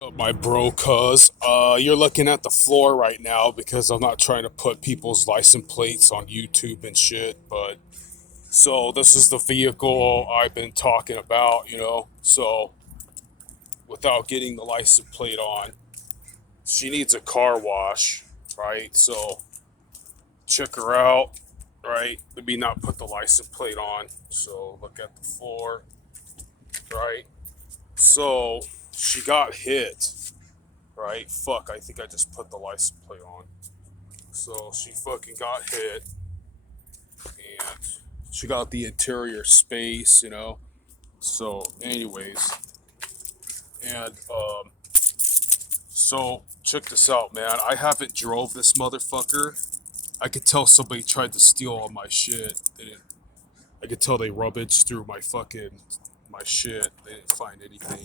My bro, cuz you're looking at the floor right now because I'm not trying to put people's license plates on YouTube and shit. But so this is the vehicle I've been talking about, So without getting the license plate on, she needs a car wash, right? So check her out, right? Maybe not put the license plate on. So look at the floor, right? So she got hit, right? Fuck, I think I just put the license plate on. So she fucking got hit and she got the interior space. So, anyways, and so check this out, man. I haven't drove this motherfucker. I could tell somebody tried to steal all my shit. I could tell they rummaged through my shit. They didn't find anything.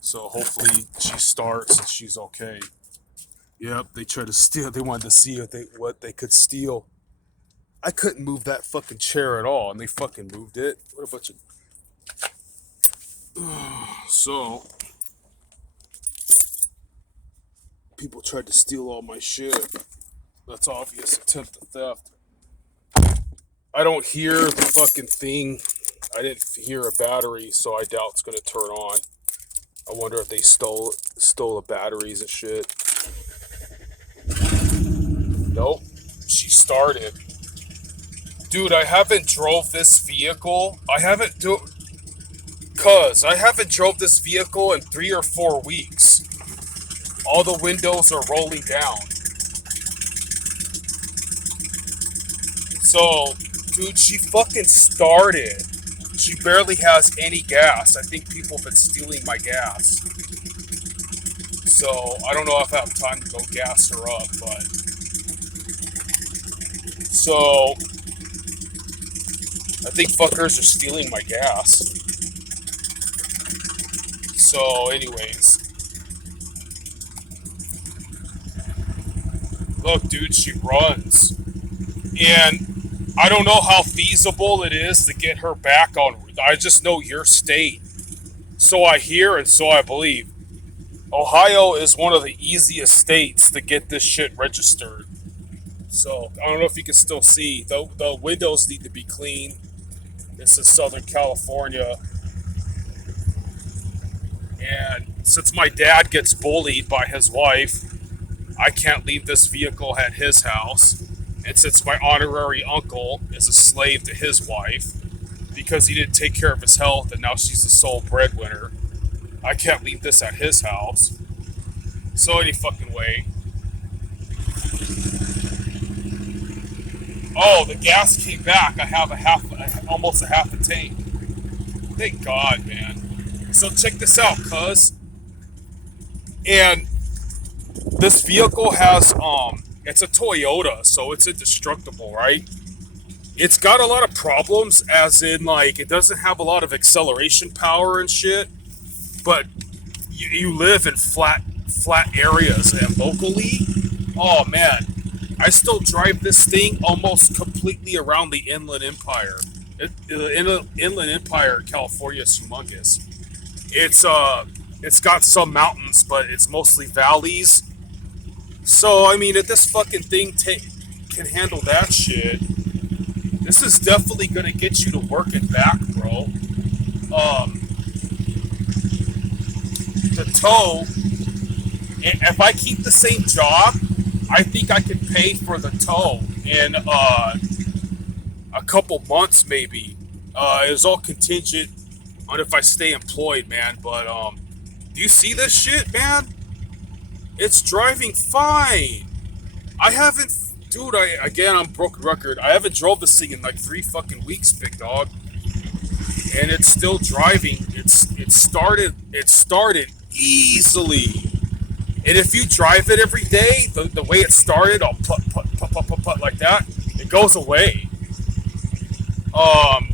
So hopefully she starts and she's okay. Yep, they tried to steal. They wanted to see what they could steal. I couldn't move that fucking chair at all, and they fucking moved it. What a bunch of. So, people tried to steal all my shit. That's obvious attempt at theft. I don't hear the fucking thing. I didn't hear a battery, so I doubt it's gonna turn on. I wonder if they stole the batteries and shit. Nope. She started. Dude, I haven't drove this vehicle. I haven't drove this vehicle in 3 or 4 weeks. All the windows are rolling down. So, dude, she fucking started. She barely has any gas. I think people have been stealing my gas. So, I don't know if I have time to go gas her up, but. So, I think fuckers are stealing my gas. So, anyways. Look, dude, she runs. And I don't know how feasible it is to get her back on. I just know your state. So I hear and so I believe. Ohio is one of the easiest states to get this shit registered. So I don't know if you can still see. The windows need to be clean. This is Southern California. And since my dad gets bullied by his wife, I can't leave this vehicle at his house. And since my honorary uncle is a slave to his wife because he didn't take care of his health and now she's the sole breadwinner, I can't leave this at his house. So any fucking way. Oh, the gas came back. I have almost a half a tank. Thank God, man. So check this out, cuz. And this vehicle has it's a Toyota, so it's indestructible, right? It's got a lot of problems, as in like it doesn't have a lot of acceleration power and shit. But you live in flat areas, and locally, oh man, I still drive this thing almost completely around the Inland Empire. The Inland Empire, California, is humongous. It's got some mountains, but it's mostly valleys. So I mean, if this fucking thing can handle that shit, this is definitely gonna get you to work and back, bro. Um, the tow. If I keep the same job, I think I can pay for the tow in a couple months, maybe. It's all contingent on if I stay employed, man. But do you see this shit, man? It's driving fine. I haven't, dude. I'm broken record. I haven't drove this thing in like 3 fucking weeks, big dog, and it's still driving. It started easily. And if you drive it every day, the way it started, I'll put like that, it goes away. Um,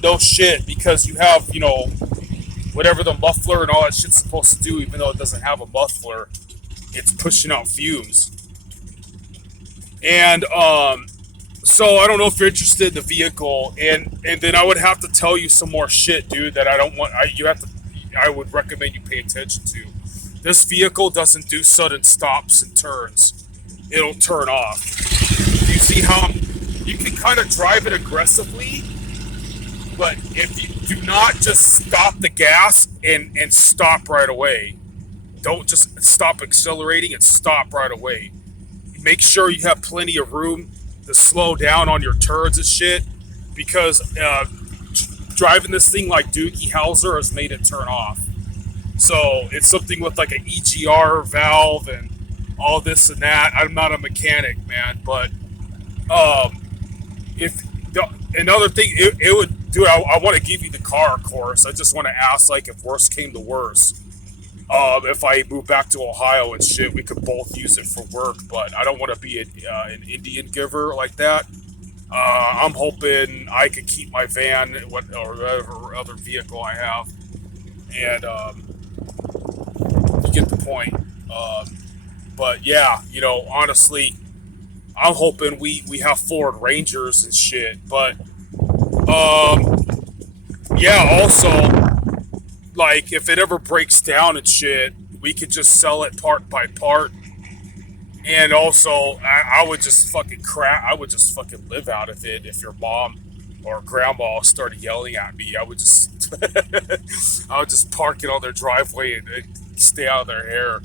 no shit, because you have, whatever the muffler and all that shit's supposed to do, even though it doesn't have a muffler, it's pushing out fumes. And so I don't know if you're interested in the vehicle, and then I would have to tell you some more shit, dude. That I don't want. You have to. I would recommend you pay attention to. This vehicle doesn't do sudden stops and turns. It'll turn off. Do you see how you can kind of drive it aggressively, but if you do not just stop the gas and stop right away. Don't just stop accelerating and stop right away. Make sure you have plenty of room to slow down on your turns and shit, because driving this thing like Doogie Howser has made it turn off. So it's something with like an EGR valve and all this and that. I'm not a mechanic, man, but um, if another thing, it would, dude. I want to give you the car, of course. I just want to ask, like, if worst came to worst, if I move back to Ohio and shit, we could both use it for work. But I don't want to be an Indian giver like that. I'm hoping I could keep my van, or whatever other vehicle I have, and you get the point. But yeah, honestly, I'm hoping we have Ford Rangers and shit. But um, yeah, also, like, if it ever breaks down and shit, we could just sell it part by part. And also, I would just fucking crap. I would just fucking live out of it. If your mom or grandma started yelling at me, I would just, I would just park it on their driveway and stay out of their hair.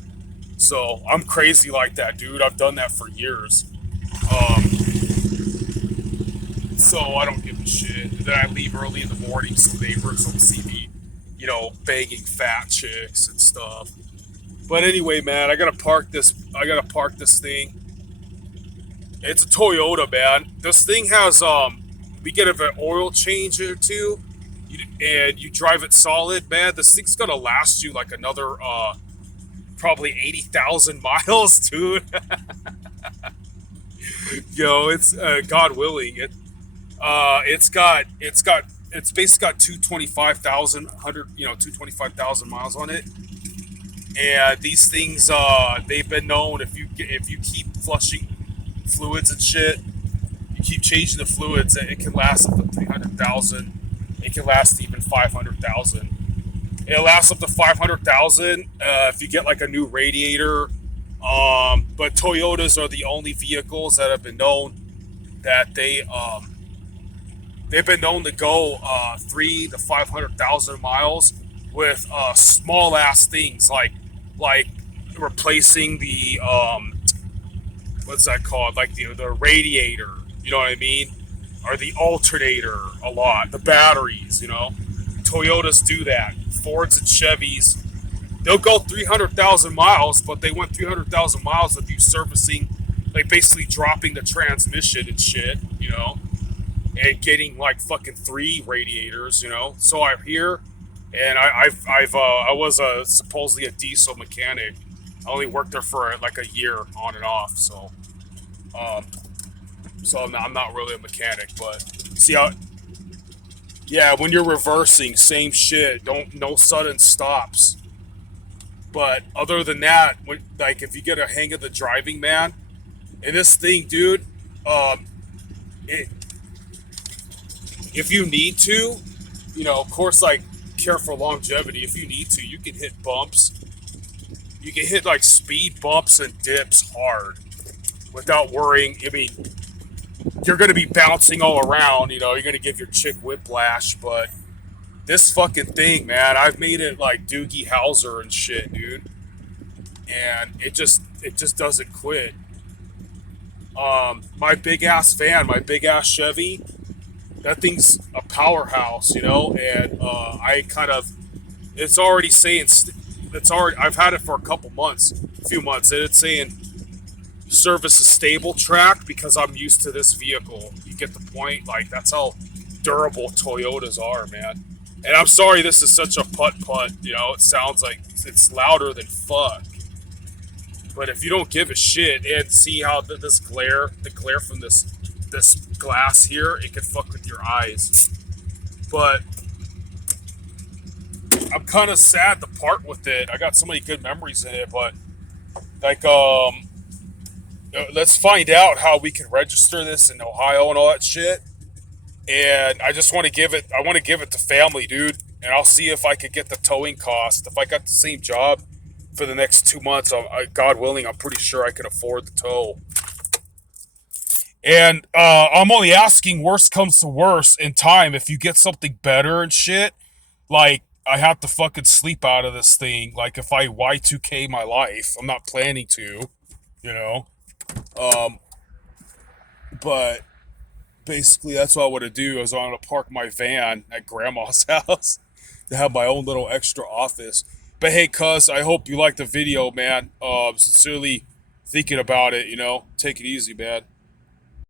So I'm crazy like that, dude. I've done that for years. Um, so I don't give a shit. And then I leave early in the morning so neighbors don't see me, banging fat chicks and stuff. But anyway, man, I gotta park this. I gotta park this thing. It's a Toyota, man. This thing has we get an oil change or two, and you drive it solid, man. This thing's gonna last you like another probably 80,000 miles, dude. It's God willing. It's basically got 225,000 225,000 miles on it. And these things, they've been known, if you keep flushing fluids and shit, you keep changing the fluids, it can last up to 300,000. It can last even 500,000. It lasts up to 500,000 if you get like a new radiator. But Toyotas are the only vehicles that have been known that they've been known to go 300,000 to 500,000 miles with small ass things like replacing the what's that called, like the radiator, you know what I mean, or the alternator, a lot, the batteries, Toyotas do that. Fords and Chevys, they'll go 300,000 miles, but they went 300,000 miles with you servicing, like basically dropping the transmission and shit, and getting like fucking 3 radiators, So I'm here, and I was supposedly a diesel mechanic. I only worked there for like a year on and off, um, so I'm not really a mechanic, but see how. Yeah, when you're reversing, same shit. No sudden stops. But other than that, like if you get a hang of the driving, man, and this thing, dude, it, if you need to, of course, like, care for longevity. If you need to, you can hit bumps. You can hit like speed bumps and dips hard without worrying. I mean, you're going to be bouncing all around, you're going to give your chick whiplash, but this fucking thing, man, I've made it like Doogie Howser and shit, dude. And it just doesn't quit. My big ass van, my big ass Chevy, that thing's a powerhouse, and it's already saying, I've had it for a few months, and it's saying service a stable track because I'm used to this vehicle. You get the point? Like, that's how durable Toyotas are, man. And I'm sorry this is such a putt-putt, it sounds like it's louder than fuck. But if you don't give a shit and see how the glare from this glass here, it could fuck with your eyes. But I'm kind of sad to part with it. I got so many good memories in it, but like, let's find out how we can register this in Ohio and all that shit. And I just want to give it to family, dude. and I'll see if I could get the towing cost. If I got the same job for the next 2 months, God willing, I'm pretty sure I can afford the tow. And I'm only asking, worst comes to worst, in time, if you get something better and shit, like, I have to fucking sleep out of this thing. Like, if I Y2K my life, I'm not planning to, you know? But basically, that's what I want to do, is I want to park my van at grandma's house to have my own little extra office. But hey, cuz, I hope you liked the video, man. Sincerely thinking about it, take it easy, man.